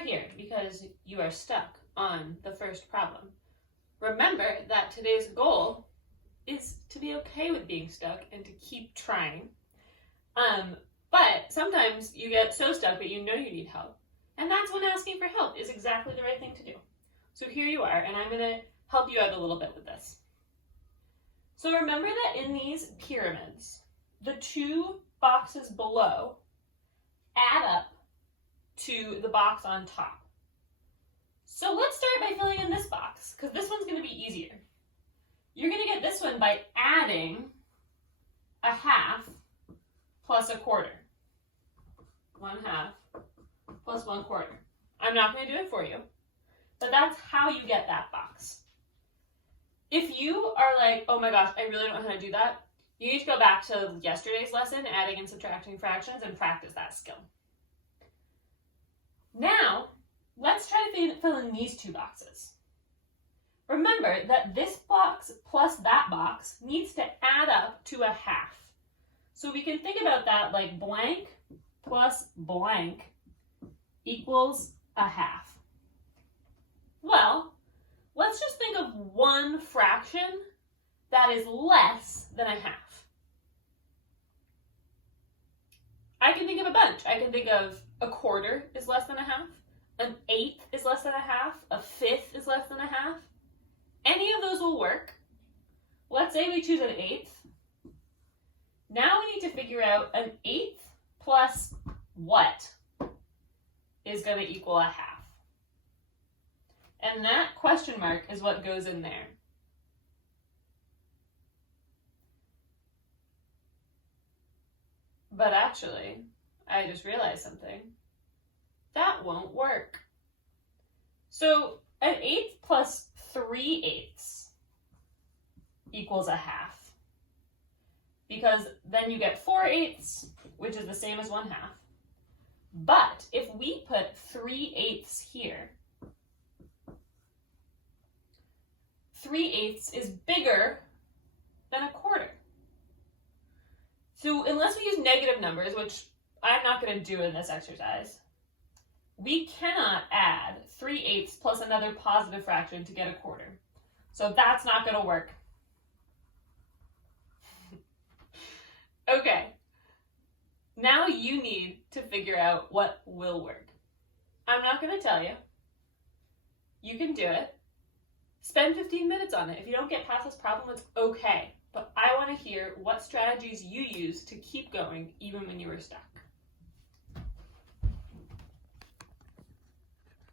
are here because you are stuck on the first problem. Remember that today's goal is to be okay with being stuck and to keep trying. But sometimes you get so stuck that you know you need help. And that's when asking for help is exactly the right thing to do. So here you are, and I'm going to help you out a little bit with this. So remember that in these pyramids, the two boxes below add up to the box on top. So let's start by filling in this box, because this one's going to be easier. You're going to get this one by adding a half plus a quarter. 1/2 plus 1/4. I'm not going to do it for you, but that's how you get that box. If you are like, oh my gosh, I really don't know how to do that, you need to go back to yesterday's lesson, adding and subtracting fractions, and practice that skill. Now, let's try to fill in these two boxes. Remember that this box plus that box needs to add up to a half. So we can think about that like blank plus blank equals a half. Well, let's just think of one fraction that is less than a half. I can think of a bunch. I can think of a quarter is less than a half, an eighth is less than a half, a fifth is less than a half. Any of those will work. Let's say we choose an eighth. Now we need to figure out an eighth plus what is going to equal a half. And that question mark is what goes in there. But actually, I just realized something. That won't work. So an eighth plus 3/8 equals a half. Because then you get 4/8, which is the same as 1/2. But if we put 3/8 here, 3/8 is bigger than a quarter. So unless we use negative numbers, which I'm not going to do in this exercise, we cannot add 3/8 plus another positive fraction to get a quarter. So that's not going to work. Okay, now you need to figure out what will work. I'm not going to tell you. You can do it. Spend 15 minutes on it. If you don't get past this problem, it's okay. But I want to hear what strategies you use to keep going even when you were stuck.